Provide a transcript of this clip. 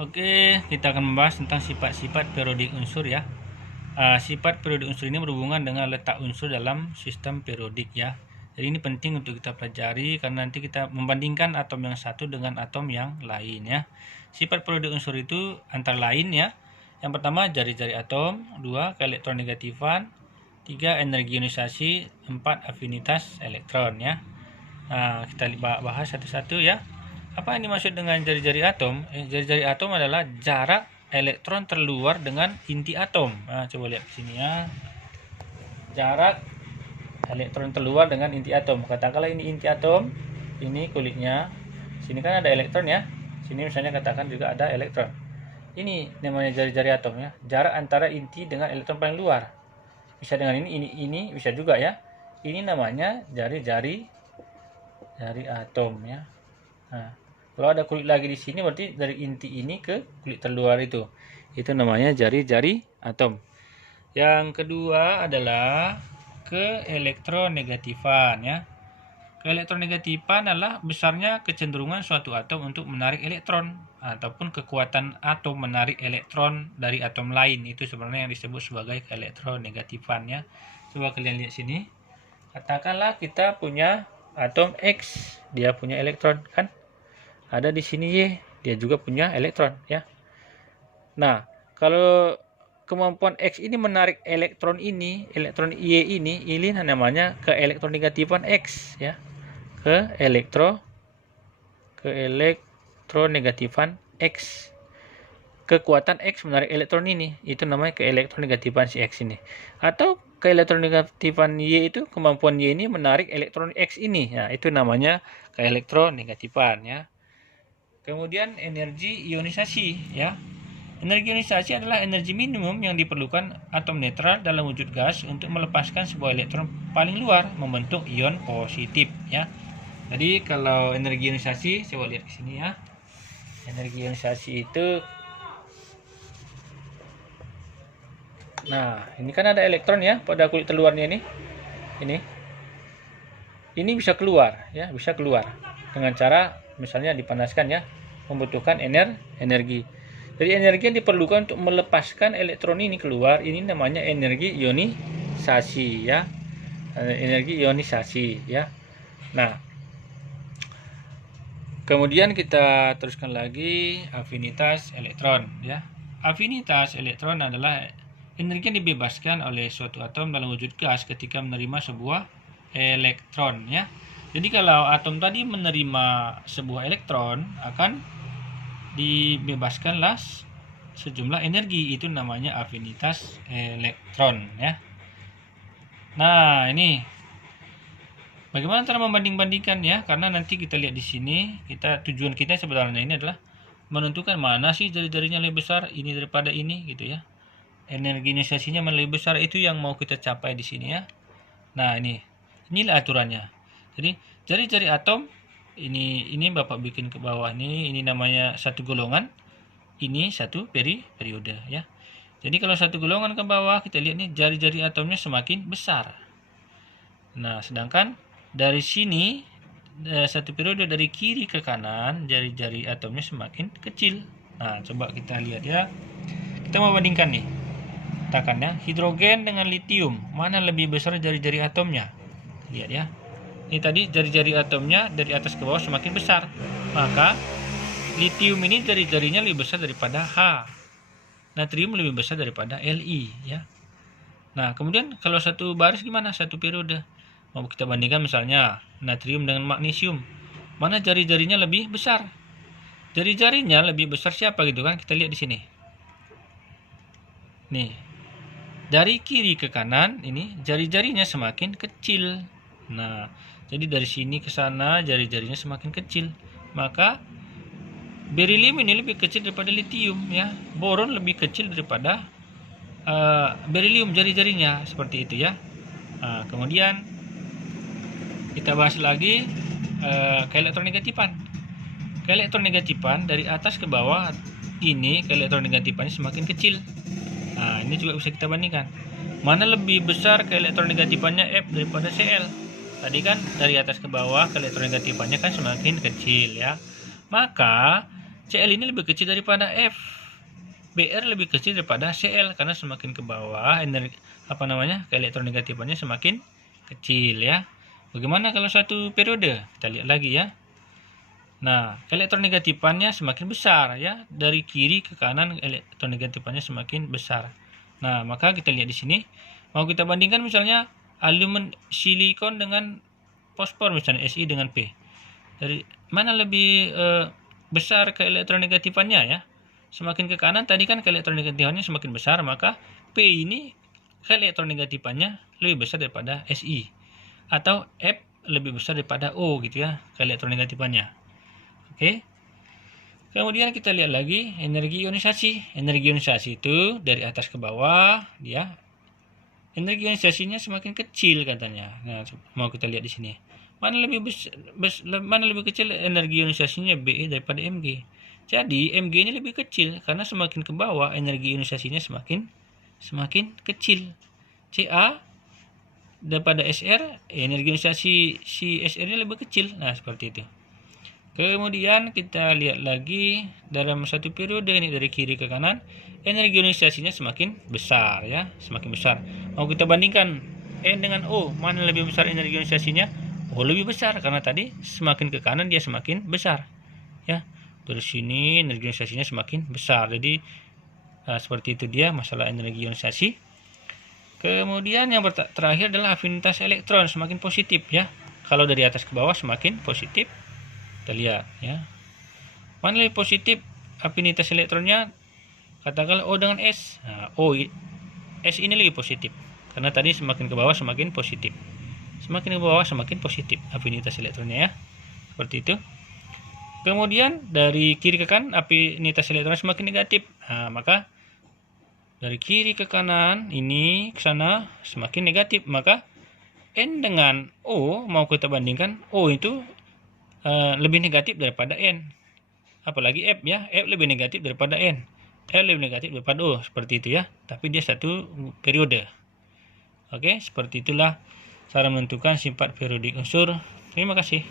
Oke, kita akan membahas tentang sifat-sifat periodik unsur ya. Sifat periodik unsur ini berhubungan dengan letak unsur dalam sistem periodik ya. Jadi ini penting untuk kita pelajari karena nanti kita membandingkan atom yang satu dengan atom yang lain ya. Sifat periodik unsur itu antara lain ya. Yang pertama jari-jari atom, 2 keelektronegatifan, 3 energi ionisasi, 4 afinitas elektron ya. Nah, kita bahas satu-satu ya. Apa yang dimaksud dengan jari-jari atom? Jari-jari atom adalah jarak elektron terluar dengan inti atom. Nah, coba lihat di sini ya. Jarak elektron terluar dengan inti atom. Katakanlah ini inti atom, ini kulitnya. Sini kan ada elektron ya. Sini misalnya katakan juga ada elektron. Ini namanya jari-jari atom ya. Jarak antara inti dengan elektron paling luar. Bisa dengan ini bisa juga ya. Ini namanya jari-jari atom ya. Nah, kalau ada kulit lagi di sini berarti dari inti ini ke kulit terluar itu. Itu namanya jari-jari atom. Yang kedua adalah keelektronegatifan ya. Keelektronegatifan adalah besarnya kecenderungan suatu atom untuk menarik elektron ataupun kekuatan atom menarik elektron dari atom lain. Itu sebenarnya yang disebut sebagai keelektronegatifan ya. Coba kalian lihat sini. Katakanlah kita punya atom X, dia punya elektron kan? Ada di sini Y, dia juga punya elektron ya. Nah, kalau kemampuan X ini menarik elektron Y ini namanya keelektronegatifan X ya. Keelektronegatifan X. Kekuatan X menarik elektron ini, itu namanya keelektronegatifan si X ini. Atau keelektronegatifan Y itu kemampuan Y ini menarik elektron X ini. Nah, itu namanya keelektronegatifan ya. Kemudian energi ionisasi ya. Energi ionisasi adalah energi minimum yang diperlukan atom netral dalam wujud gas untuk melepaskan sebuah elektron paling luar membentuk ion positif ya. Jadi kalau energi ionisasi, coba lihat di sini ya. Energi ionisasi itu, nah ini kan ada elektron ya pada kulit terluarnya ini. Ini bisa keluar ya, bisa keluar dengan cara misalnya dipanaskan ya, membutuhkan energi. Jadi energi yang diperlukan untuk melepaskan elektron ini keluar, ini namanya energi ionisasi ya. Energi ionisasi ya. Nah, kemudian kita teruskan lagi afinitas elektron ya. Afinitas elektron adalah energi yang dibebaskan oleh suatu atom dalam wujud gas ketika menerima sebuah elektron ya. Jadi kalau atom tadi menerima sebuah elektron, akan dibebaskanlah sejumlah energi, itu namanya afinitas elektron ya. Nah, ini bagaimana cara membanding-bandingkan ya? Karena nanti kita lihat di sini, tujuan kita sebenarnya ini adalah menentukan mana sih jari-jarinya lebih besar ini daripada ini gitu ya. Energi ionisasinya lebih besar, itu yang mau kita capai di sini ya. Nah, inilah aturannya. Jadi jari-jari atom ini Bapak bikin ke bawah ini namanya satu golongan, ini satu periode ya. Jadi kalau satu golongan ke bawah, kita lihat nih jari-jari atomnya semakin besar. Nah, sedangkan dari sini satu periode dari kiri ke kanan, jari-jari atomnya semakin kecil. Nah, coba kita lihat ya. Kita mau bandingkan nih. Katakan ya, hidrogen dengan litium, mana lebih besar jari-jari atomnya? Lihat ya. Ini tadi jari-jari atomnya dari atas ke bawah semakin besar. Maka litium ini jari-jarinya lebih besar daripada H. Natrium lebih besar daripada Li ya. Nah, kemudian kalau satu baris gimana? Satu periode. Mau kita bandingkan misalnya natrium dengan magnesium. Mana jari-jarinya lebih besar? Jari-jarinya lebih besar siapa gitu kan? Kita lihat di sini. Nih. Dari kiri ke kanan ini jari-jarinya semakin kecil. Nah, jadi dari sini ke sana jari-jarinya semakin kecil. Maka berilium ini lebih kecil daripada litium ya. Boron lebih kecil daripada berilium jari-jarinya, seperti itu ya. Nah, kemudian kita bahas lagi keelektronegatifan. Keelektronegatifan dari atas ke bawah, ini keelektronegatifan semakin kecil. Nah, ini juga bisa kita bandingkan. Mana lebih besar keelektronegatifannya F daripada Cl? Tadi kan dari atas ke bawah keelektronegatifannya kan semakin kecil ya. Maka Cl ini lebih kecil daripada F. Br lebih kecil daripada Cl karena semakin ke bawah energi keelektronegatifannya semakin kecil ya. Bagaimana kalau satu periode? Kita lihat lagi ya. Nah, elektronegatifannya semakin besar ya, dari kiri ke kanan elektronegatifannya semakin besar. Nah, maka kita lihat di sini, mau kita bandingkan misalnya aluminium silikon dengan fosfor misalnya Si dengan P. Dari mana lebih besar keelektronegatifannya ya? Semakin ke kanan tadi kan keelektronegatifannya semakin besar, maka P ini keelektronegatifannya lebih besar daripada Si. Atau F lebih besar daripada O gitu ya, keelektronegatifannya. Oke. Kemudian kita lihat lagi energi ionisasi. Energi ionisasi itu dari atas ke bawah dia energi ionisasinya semakin kecil katanya. Nah, mau kita lihat di sini. Mana lebih kecil energi ionisasinya Be daripada Mg. Jadi Mg ini lebih kecil karena semakin ke bawah energi ionisasinya semakin kecil. Ca daripada Sr, energi ionisasi si Sr ini lebih kecil. Nah, seperti itu. Kemudian kita lihat lagi dalam satu periode ini dari kiri ke kanan, energi ionisasinya semakin besar ya, semakin besar. Mau kita bandingkan N dengan O, mana lebih besar energi ionisasinya? O lebih besar karena tadi semakin ke kanan dia semakin besar. Ya. Dari sini energi ionisasinya semakin besar. Jadi seperti itu dia masalah energi ionisasi. Kemudian yang terakhir adalah afinitas elektron semakin positif ya. Kalau dari atas ke bawah semakin positif. Kita lihat ya. Mana lebih positif afinitas elektronnya? Katakanlah O dengan S. Nah, S ini lebih positif. Karena tadi semakin ke bawah semakin positif. Semakin ke bawah semakin positif afinitas elektronnya ya. Seperti itu. Kemudian dari kiri ke kanan afinitas elektron semakin negatif. Nah, maka dari kiri ke kanan ini ke sana semakin negatif, maka N dengan O mau kita bandingkan, O itu lebih negatif daripada N. Apalagi F ya, F lebih negatif daripada N. L lebih negatif daripada O, seperti itu ya. Tapi dia satu periode. Oke, seperti itulah cara menentukan sifat periodik unsur. Terima kasih.